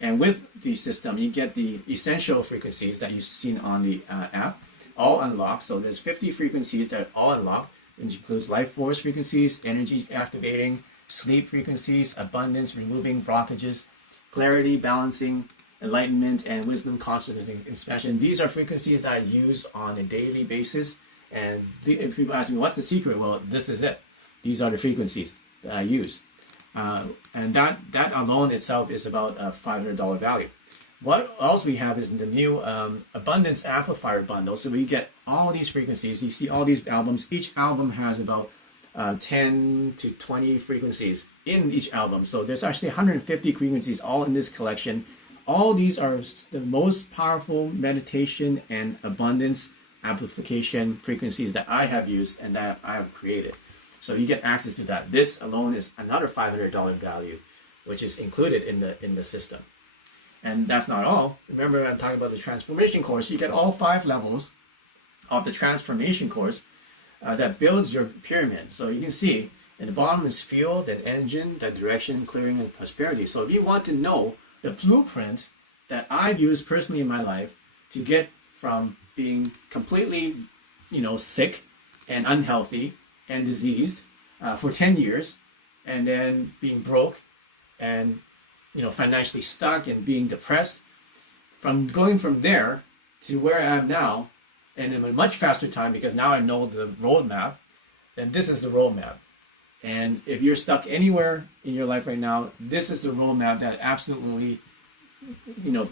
And with the system, you get the essential frequencies that you've seen on the app, all unlocked. So there's 50 frequencies that are all unlocked, which includes life force frequencies, energy activating, sleep frequencies, abundance, removing blockages, clarity, balancing, enlightenment, and wisdom, consciousness, and expansion. These are frequencies that I use on a daily basis. And if people ask me, what's the secret? Well, this is it. These are the frequencies that I use. And that alone itself is about a $500 value. What else we have is the new Abundance Amplifier Bundle. So we get all these frequencies. You see all these albums. Each album has about 10 to 20 frequencies in each album. So there's actually 150 frequencies all in this collection. All these are the most powerful meditation and abundance amplification frequencies that I have used and that I have created. So you get access to that. This alone is another $500 value, which is included in the system. And that's not all. Remember, I'm talking about the transformation course. You get all 5 levels of the transformation course that builds your pyramid. So you can see in the bottom is field and engine, the direction, clearing, and prosperity. So if you want to know the blueprint that I've used personally in my life to get from being completely, sick and unhealthy and diseased for 10 years, and then being broke and financially stuck and being depressed, from going from there to where I am now, and in a much faster time because now I know the roadmap, then this is the roadmap. And if you're stuck anywhere in your life right now, this is the roadmap that absolutely,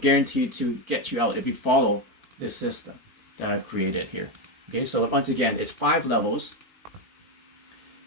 guaranteed to get you out if you follow this system that I've created here. Okay, so once again, it's 5 levels.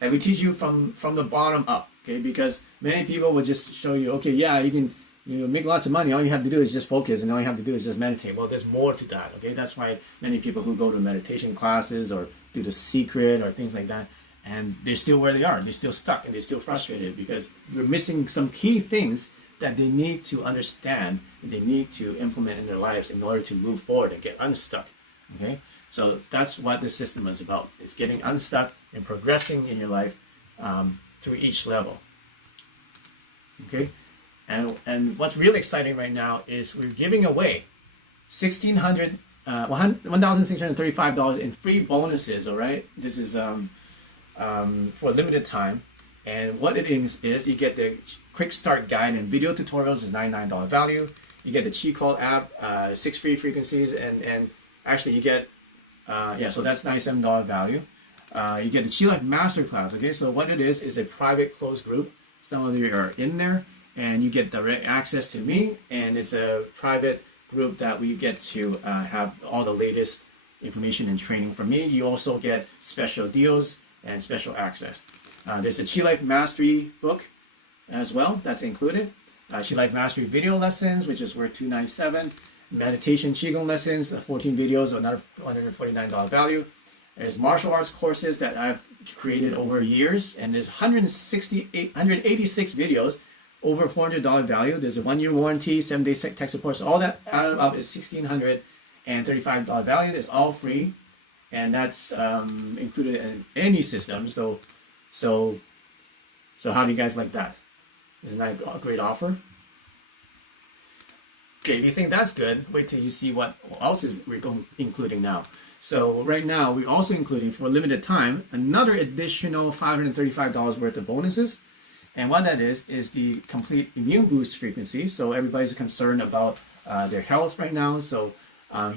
And we teach you from the bottom up, okay? Because many people will just show you, okay, yeah, you can make lots of money. All you have to do is just focus, and all you have to do is just meditate. Well, there's more to that, okay? That's why many people who go to meditation classes or do The Secret or things like that, and they're still where they are. They're still stuck, and they're still frustrated because we're missing some key things that they need to understand and they need to implement in their lives in order to move forward and get unstuck, okay? So that's what this system is about. It's getting unstuck and progressing in your life through each level. Okay, and what's really exciting right now is we're giving away $1,635 in free bonuses. All right, this is for a limited time. And what it is you get the quick start guide and video tutorials is $99 value. You get the cheat code app, 6 free frequencies, and actually you get so that's $97 value. You get the Chi Life Masterclass. Okay, so what it is a private closed group. Some of you are in there, and you get direct access to me, and it's a private group that we get to have all the latest information and training from me. You also get special deals and special access. There's a Chi Life Mastery book as well that's included. Chi Life Mastery video lessons, which is worth $297. meditation Qigong lessons, 14 videos, another $149 value. There's martial arts courses that I've created over years, and there's 186 videos, over $400 value. There's a 1-year warranty, 7-day tech support. So all that added up is $1,635 value. It's all free, and that's included in any system. So how do you guys like that? Isn't that a great offer? Okay, if you think that's good, wait till you see what else we're including now. So right now, we're also including, for a limited time, another additional $535 worth of bonuses. And what that is the complete immune boost frequency. So everybody's concerned about their health right now. So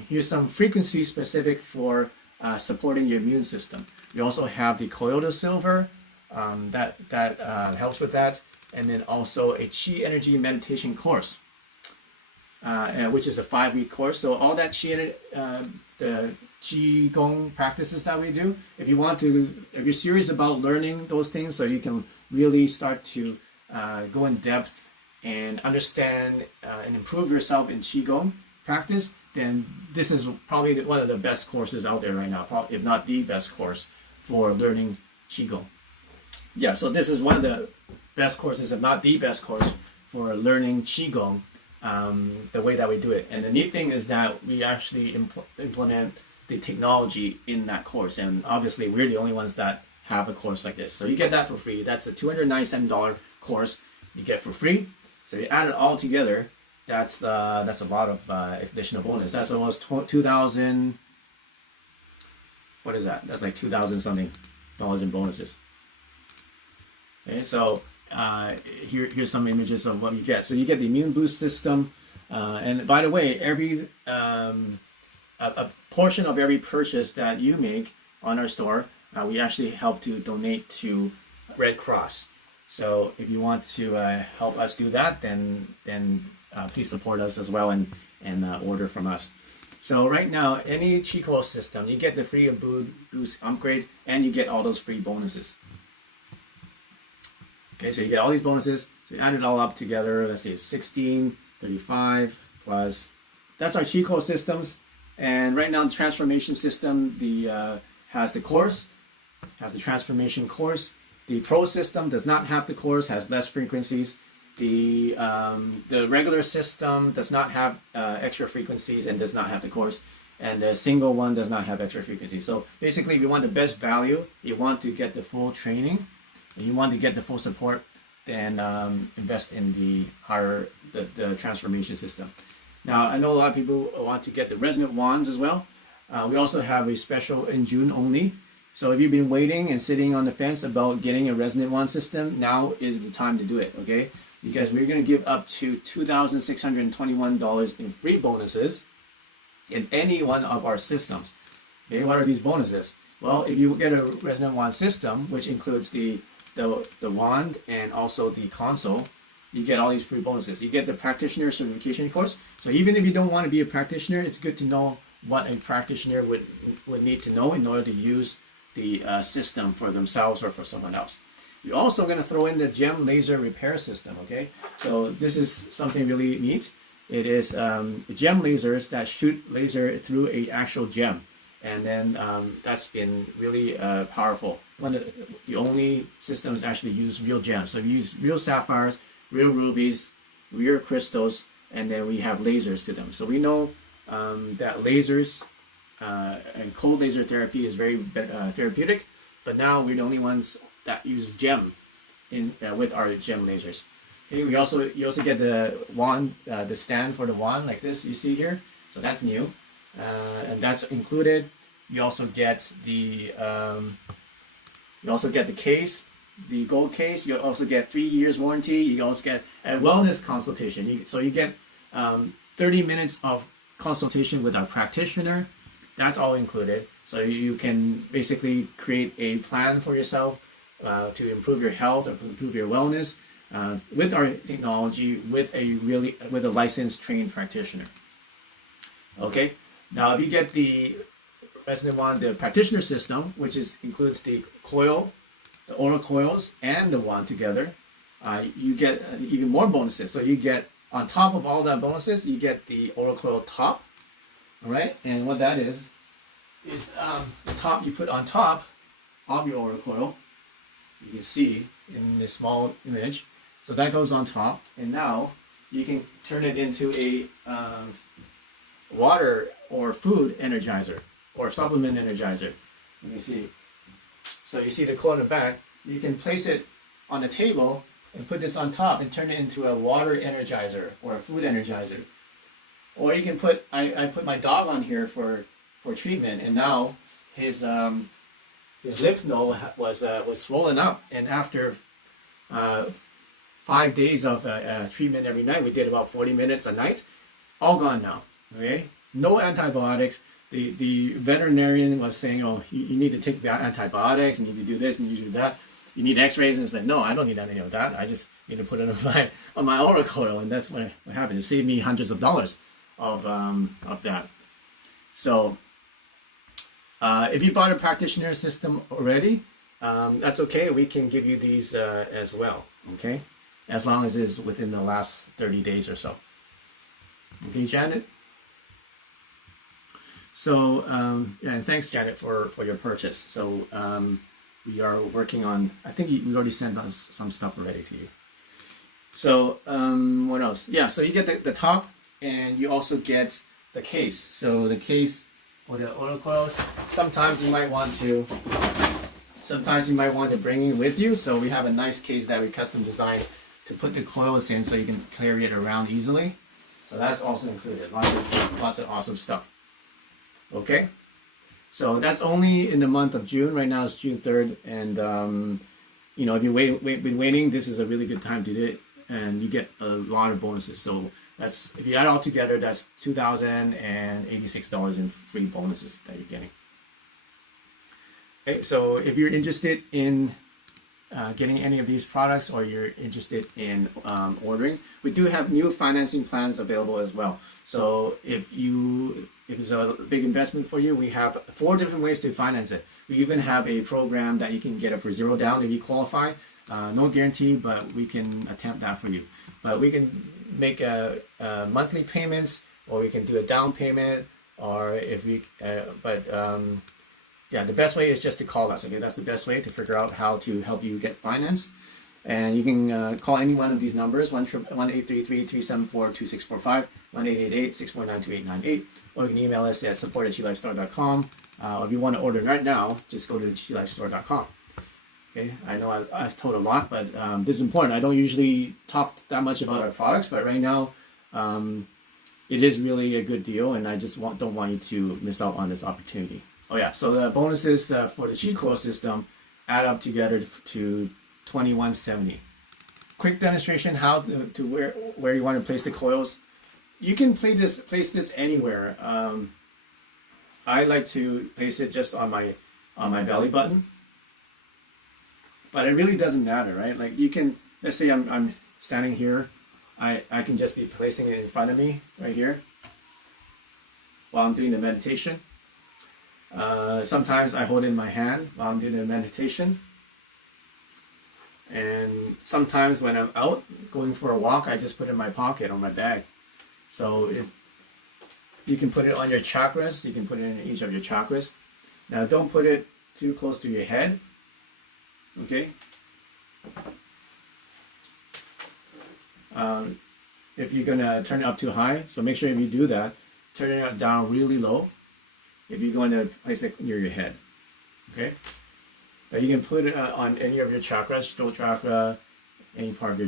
here's some frequencies specific for supporting your immune system. We also have the colloidal silver that helps with that. And then also a Qi energy meditation course, which is a 5-week course. So all that the Qi Gong practices that we do, if you're serious about learning those things, so you can really start to go in depth and understand and improve yourself in Qi Gong practice, then this is probably one of the best courses out there right now, probably, if not the best course for learning Qi Gong. Yeah, so this is one of the best courses, if not the best course, for learning Qigong, the way that we do it. And the neat thing is that we actually implement the technology in that course. And obviously, we're the only ones that have a course like this. So you get that for free. That's a $297 course you get for free. So you add it all together, that's a lot of additional bonus. That's almost 2,000. What is that? That's like 2,000 something dollars in bonuses. Okay, so here's some images of what you get. So you get the immune boost system, and by the way, every a portion of every purchase that you make on our store, we actually help to donate to Red Cross. So if you want to help us do that, then please support us as well and order from us. So right now, any Qi system, you get the free boost upgrade, and you get all those free bonuses. Okay, so you get all these bonuses. So you add it all up together. Let's see, 16, 35 plus. That's our Qi systems. And right now, the transformation system has the course, has the transformation course. The Pro system does not have the course, has less frequencies. The regular system does not have extra frequencies and does not have the course. And the single one does not have extra frequencies. So basically, if you want the best value, you want to get the full training, and you want to get the full support, then invest in the transformation system. Now, I know a lot of people want to get the Resonant wands as well. We also have a special in June only. So if you've been waiting and sitting on the fence about getting a Resonant wand system, now is the time to do it, okay? Because we're going to give up to $2,621 in free bonuses in any one of our systems. Okay, what are these bonuses? Well, if you get a Resonant wand system, which includes the wand and also the console, you get all these free bonuses. You get the practitioner certification course. So even if you don't want to be a practitioner, it's good to know what a practitioner would need to know in order to use the system for themselves or for someone else. You're also going to throw in the gem laser repair system, okay? So this is something really neat. It is gem lasers that shoot laser through an actual gem. And then that's been really powerful. One of the only systems actually use real gems. So we use real sapphires, real rubies, real crystals, and then we have lasers to them. So we know that lasers and cold laser therapy is very therapeutic, but now we're the only ones that use gem with our gem lasers. Okay, you also get the wand, the stand for the wand like this you see here. So that's new. And that's included. You also get the case, the gold case. You also get 3 years warranty. You also get a wellness consultation. So you get 30 minutes of consultation with our practitioner. That's all included. So you can basically create a plan for yourself to improve your health or improve your wellness with our technology, with a licensed trained practitioner. Okay. Now, if you get the Resonant wand, the practitioner system, which includes the coil, the aura coils, and the wand together, you get even more bonuses. So you get on top of all that bonuses, you get the oil coil top. All right, and what that is the top you put on top of your oil coil. You can see in this small image. So that goes on top, and now you can turn it into a water or food energizer or supplement energizer. Let me see. So you see the coil in the back. You can place it on a table and put this on top and turn it into a water energizer or a food energizer. Or you can put, I put my dog on here for treatment, and now his lymph node was swollen up, and after 5 days of treatment every night, we did about 40 minutes a night, all gone now. Okay, no antibiotics. The veterinarian was saying, oh, you need to take the antibiotics, you need to do this, and you do that. You need X-rays, and it's like, no, I don't need any of that. I just need to put it on my oil coil, and that's what happened. It saved me hundreds of dollars of that. So if you bought a practitioner system already, that's okay. We can give you these as well. Okay, as long as it's within the last 30 days or so. Okay, Janet. So yeah, and thanks, Janet, for your purchase. So we are working on, I think we already sent us some stuff already to you. So what else? Yeah, so you get the top, and you also get the case. So the case for the oil coils, sometimes you might want to bring it with you. So we have a nice case that we custom designed to put the coils in so you can carry it around easily. So that's also included. Lots of awesome stuff. Okay, so that's only in the month of June. Right now it's June 3rd, and you know, if you've been waiting, this is a really good time to do it, and you get a lot of bonuses. So that's, if you add it all together, that's $2,086 in free bonuses that you're getting. Okay, so if you're interested in getting any of these products, or you're interested in ordering, we do have new financing plans available as well. So if it's a big investment for you, we have 4 different ways to finance it. We even have a program that you can get up for 0 down if you qualify. No guarantee, but we can attempt that for you. But we can make monthly payments, or we can do a down payment, or if we, yeah, the best way is just to call us. Okay, that's the best way to figure out how to help you get financed. And you can call any one of these numbers: 1-833-374-2645, 1-888-649-2898, or you can email us at support@chilifestore.com. Or if you want to order right now, just go to chilifestore.com. Okay, I know I told a lot, but this is important. I don't usually talk that much about our products, but right now it is really a good deal, and I just don't want you to miss out on this opportunity. Oh yeah, so the bonuses for the Qi coil system add up together to $21.70. Quick demonstration how to where you want to place the coils. You can place this anywhere. I like to place it just on my belly button, but it really doesn't matter, right? Like, you can, let's say I'm standing here, I can just be placing it in front of me right here while I'm doing the meditation. Sometimes I hold it in my hand while I'm doing the meditation. And sometimes when I'm out going for a walk, I just put it in my pocket or my bag. So you can put it on your chakras. You can put it in each of your chakras. Now, don't put it too close to your head. Okay? If you're going to turn it up too high, so make sure if you do that, turn it down really low if you're going to place it near your head. Okay? Now you can put it on any of your chakras, throat chakra, any part of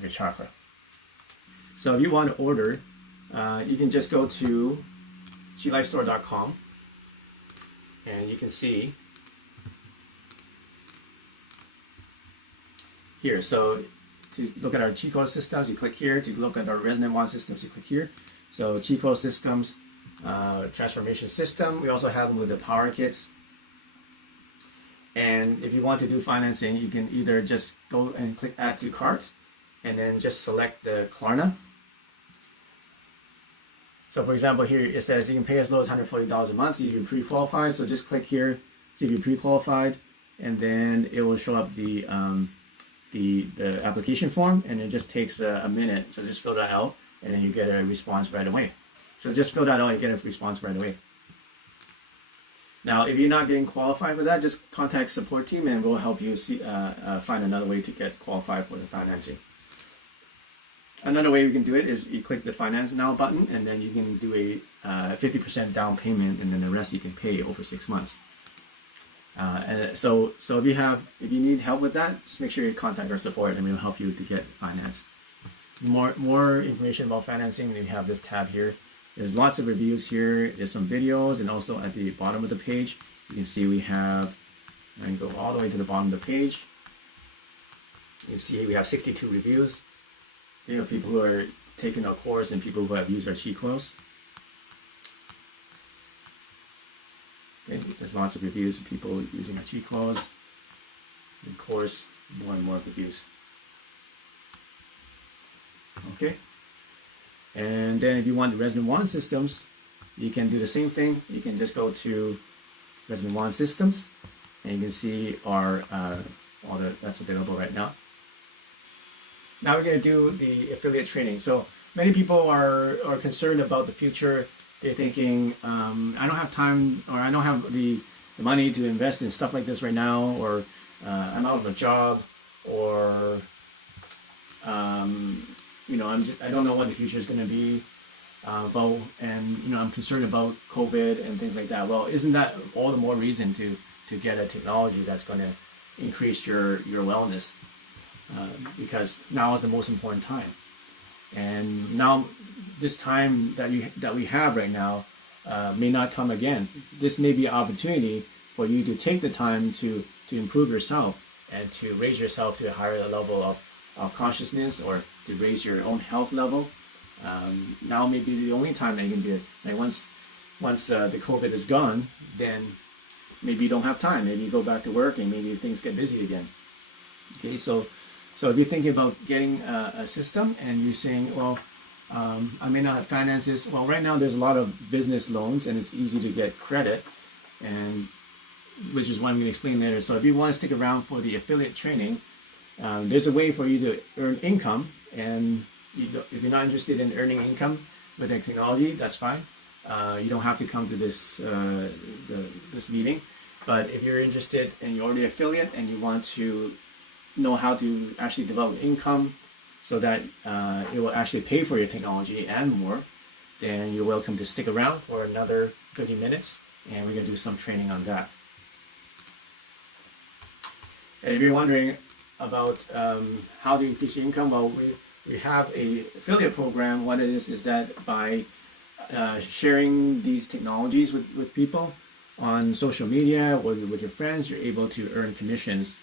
your chakra. So if you want to order, you can just go to chilifestore.com, and you can see here. So to look at our Qi coil systems, you click here. To look at our Resonant Wand systems, you click here. So Qi coil systems, transformation system. We also have them with the power kits. And if you want to do financing, you can either just go and click add to cart, and then just select the Klarna. So for example, here it says you can pay as low as $140 a month if you're pre-qualified. So just click here, see if you're pre-qualified, and then it will show up the the application form, and it just takes a minute. So just fill that out, and then you get a response right away. So just fill that out, you get a response right away. Now, if you're not getting qualified for that, just contact support team, and we'll help you find another way to get qualified for the financing. Another way we can do it is you click the Finance Now button, and then you can do a 50% down payment, and then the rest you can pay over 6 months. So if you need help with that, just make sure you contact our support, and we'll help you to get financed. More information about financing, we have this tab here. There's lots of reviews here. There's some videos, and also at the bottom of the page, you can see we have, and you go all the way to the bottom of the page. You can see we have 62 reviews. You know, people who are taking our course and people who have used our cheat coils. Okay, there's lots of reviews of people using our cheat coils. Of course, more and more reviews. Okay. And then if you want the Resonant 1 systems, you can do the same thing. You can just go to Resonant 1 systems, and you can see our all that's available right now. Now we're going to do the affiliate training. So many people are concerned about the future. They're thinking, I don't have time, or I don't have the money to invest in stuff like this right now, or I'm out of a job, or you know, I don't know what the future is going to be, and you know, I'm concerned about COVID and things like that. Well, isn't that all the more reason to get a technology that's going to increase your wellness? Because now is the most important time, and now this time that we have right now may not come again. This may be an opportunity for you to take the time to improve yourself and to raise yourself to a higher level of consciousness, or to raise your own health level. Now may be the only time that you can do it. Like once the COVID is gone, then maybe you don't have time. Maybe you go back to work, and maybe things get busy again. Okay, so if you're thinking about getting a system, and you're saying, well, I may not have finances. Well, right now there's a lot of business loans, and it's easy to get credit, and which is what I'm going to explain later. So if you want to stick around for the affiliate training, there's a way for you to earn income, and if you're not interested in earning income with the technology, that's fine. You don't have to come to this this meeting. But if you're interested and you're already affiliate and you want to know how to actually develop income so that it will actually pay for your technology and more, then you're welcome to stick around for another 30 minutes, and we're going to do some training on that. And if you're wondering about how to increase your income, well, we have a affiliate program. What it is that by sharing these technologies with people on social media or with your friends, you're able to earn commissions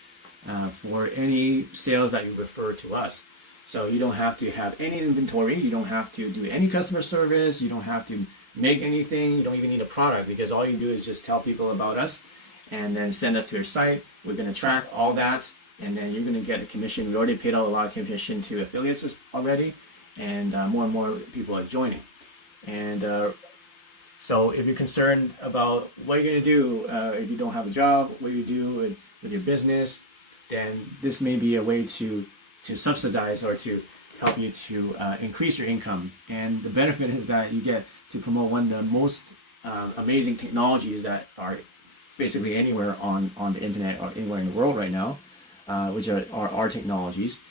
for any sales that you refer to us. So you don't have to have any inventory, you don't have to do any customer service, you don't have to make anything, you don't even need a product, because all you do is just tell people about us and then send us to your site. We're going to track all that, and then you're going to get a commission. We already paid out a lot of commission to affiliates already, and more people are joining. And so if you're concerned about what you're going to do if you don't have a job, what you do with your business, then this may be a way to subsidize or to help you to increase your income. And the benefit is that you get to promote one of the most amazing technologies that are basically anywhere on the internet or anywhere in the world right now, which are our technologies.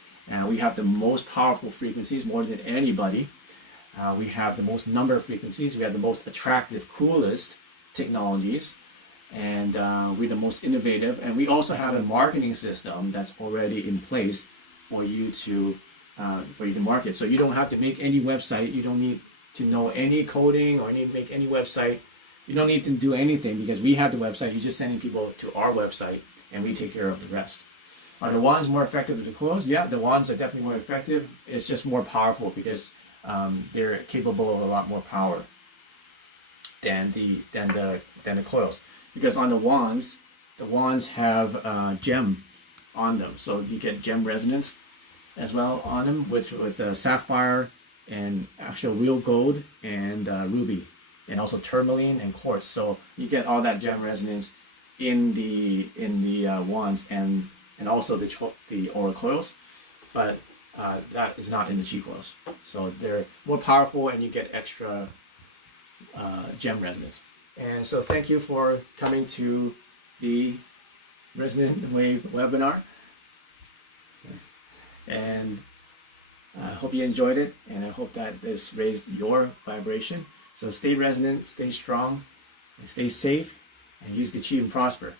We have the most powerful frequencies, more than anybody. We have the most number of frequencies. We have the most attractive, coolest technologies, and we're the most innovative. And we also have a marketing system that's already in place for you to market. So you don't have to make any website. You don't need to know any coding or need to make any website. You don't need to do anything, because we have the website. You're just sending people to our website, and we take care of the rest. Are the wands more effective than the coils? Yeah, the wands are definitely more effective. It's just more powerful because they're capable of a lot more power than the coils. Because on the wands have gem on them, so you get gem resonance as well on them with sapphire and actual real gold and ruby, and also tourmaline and quartz. So you get all that gem resonance in the wands, and and also the aura coils, but that is not in the chi coils. So they're more powerful, and you get extra gem resonance. And so thank you for coming to the Resonant Wave webinar. And I hope you enjoyed it, and I hope that this raised your vibration. So stay resonant, stay strong, and stay safe, and use the chi and prosper.